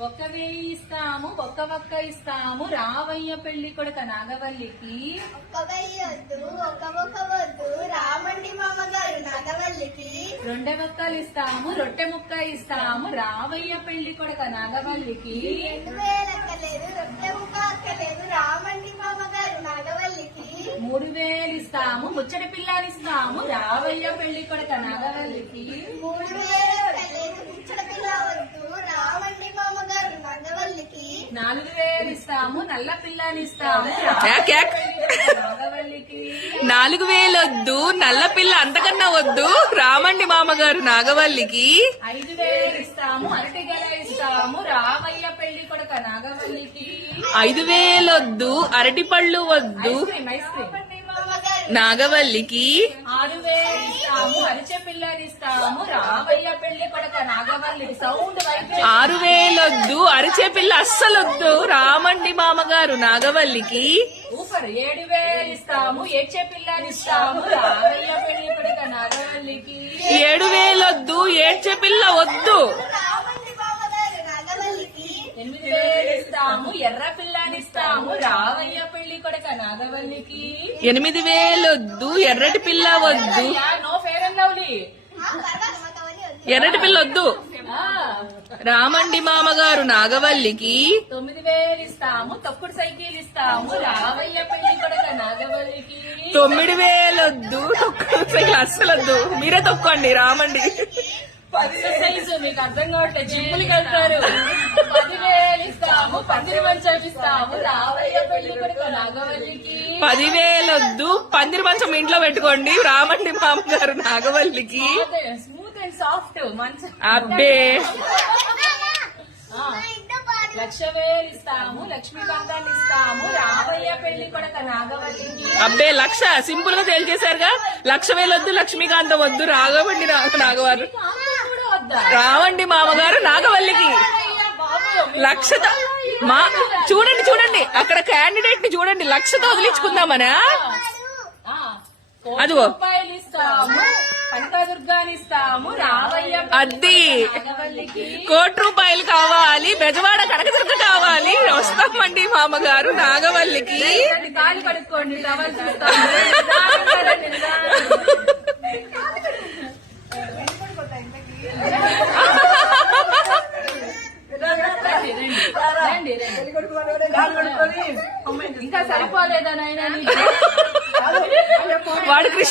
ఒక్క వెయ్యి ఇస్తాము ఒక్క ఒక్క ఇస్తాము. రావయ్య పెళ్ళి కొడుక నాగవల్లికి. ఒక్క వెయ్యి వద్దు ఒక ఒక్క వద్దు రామండి మామగారు నాగవల్లికి. రెండె ఒక్కలు ఇస్తాము రొట్టె ముక్క ఇస్తాము. రావయ్య పెళ్ళి కొడుక నాగవల్లికి. రెండు వేలు అక్కలేదు రొట్టె ముక్క అక్కలేదు రామండి మామగారు నాగవల్లికి. మూడు వేలు ఇస్తాము ముచ్చటి పిల్లని ఇస్తాము. రావయ్య పెళ్ళి కొడుక నాగవల్లికి. మూడు వేలు అక్కలేదు ముచ్చట పిల్ల వద్దు రామండి మామగారు నాగవల్లికి నాలుగు వేలు ఇస్తాము నల్ల పిల్ల అంతకన్నా వద్దు. రామండి మామగారు నాగవల్లికి. ఐదు వేలు ఇస్తాము అరటి గల ఇస్తాము. రావయ్య పెళ్ళి కొడుక నాగవల్లికి. ఐదు వేలొద్దు అరటి పళ్ళు వద్దు. నాగవల్లికి. ఆరు వేలు ఇస్తాము అరిచె పిల్లని ఇస్తాము రావయ్య పెళ్ళి కొడుక నాగవల్లికి. సౌండ్ వైపు. ఆరు వేలొద్దు అరిచే పిల్ల అస్సలొద్దు రామండి మామగారు నాగవల్లికి. ఊపర్ ఏడు వేలు ఇస్తాము ఏడ్చే పిల్లని ఇస్తాము రావయ్య పెళ్ళి కొడుక నాగవల్లికి. ఏడు వేలొద్దు ఏడ్చే పిల్ల వద్దు. రామండి మామగారు నాగవల్లికి. ఎనిమిది వేలు ఇస్తాము ఎర్ర పిల్లని ఇస్తాము రావయ్య పెళ్ళి కొడుక నాగవల్లికి. ఎనిమిది వేలొద్దు ఎర్రటి పిల్ల వద్దు. No fair and lovely. వద్దు. ఎర్రటి పిల్ల వద్దు. రామండి మామగారు నాగవల్లికి తొమ్మిది వేలు ఇస్తాము తొక్కుడు సైకిల్ ఇస్తాము రావయ్య పెళ్ళి కొడుక నాగవల్లికి. తొమ్మిది వేలొద్దు తొక్కలు అస్సలొద్దు. మీరే తొక్కండి రామండి. ఎక్సర్సైజ్ మీకు అర్థం కావట్లేదు జిమ్ములకి వెళ్తారు పదివేలు ఇస్తాము పందిరి మంచం ఇస్తాము రావయ్య పెళ్ళి కొడుకు నాగవల్లికి. పదివేలొద్దు పందిరి మంచం ఇంట్లో పెట్టుకోండి రామండి మామగారు నాగవల్లికి. స్మూత్ అండ్ సాఫ్ట్ మంచం అబ్బే. లక్ష వేలు ఇస్తాము లక్ష్మీకాంతాన్ని ఇస్తాము రావయ్య పెళ్ళి కొడుక నాగవల్లికి అబ్బే లక్ష సింపుల్గా తేల్చేశారుగా. లక్ష వేలొద్దు లక్ష్మీకాంతం వద్దు రాఘవండి నా- నాగవారు కూడా వద్దా రావండి మామగారు నాగవల్లికి. లక్షతో మా చూడండి చూడండి అక్కడ క్యాండిడేట్ని చూడండి లక్షతో వదిలించుకుందామనా? ఆ, కోటి అదిగో. రూపాయలు ఇస్తాము కనకదుర్గాని ఇస్తాము రావయ్య పెళ్ళి అద్ది. కొడుక నాగవల్లికి కోటి రూపాయలు కావాలి బెజవాడ కనకదుర్గ కావాలి. వస్తామండి మామగారు నాగవల్లికి. ఇంకా సరిపోలేదా వాడు కృష్ణ